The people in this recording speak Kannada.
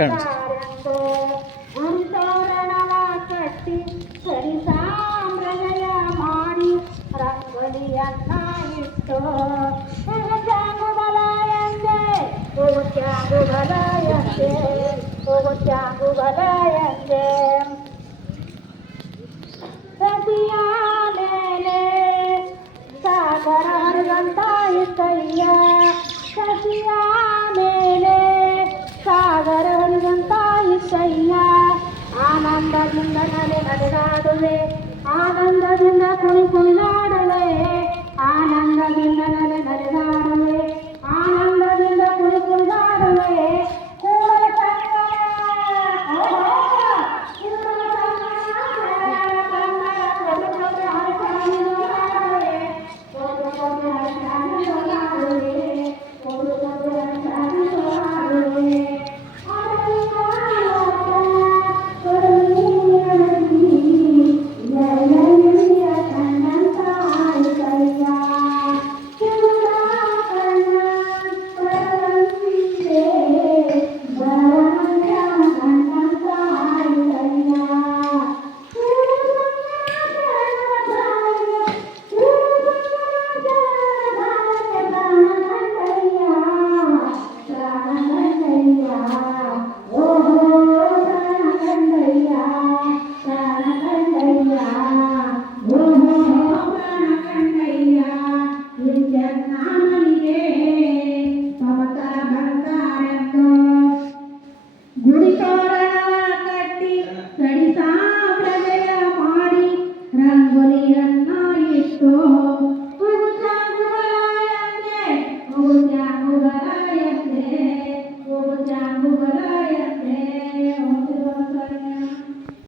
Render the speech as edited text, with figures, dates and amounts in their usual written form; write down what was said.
ಭಾಷಣ ಗುರುತೋರಣವ ಕಟ್ಟಿ ಸರಿಸಾಮ್ರಜಯ ಮಾಡಿ ರಂಗೋಲಿಯನ್ನ ಇಟ್ಟು ತ್ಯಾಗುಬಲ ಎಂದೆ ತ್ಯಾಗುಬಲ ಎಂದೆ ತ್ಯಾಗುಬಲ ಎಂದೆ ಸತಿಯ ಮೇಲೆ ಸಾಗರ ಹರಿದಂತ ಇಸಯ್ಯ ಸತಿಯ ಮೇಲೆ ಸಾಗರ ಹರಿದಂತ ಇಸಯ್ಯ ಆನಂದದಿಂದ ನಡೆದಾಡುವೆ ಆನಂದದಿಂದ ಕುಣಿದಾಡುವೆ ಆನಂದದಿಂದ ನಡೆದಾಡುವೆ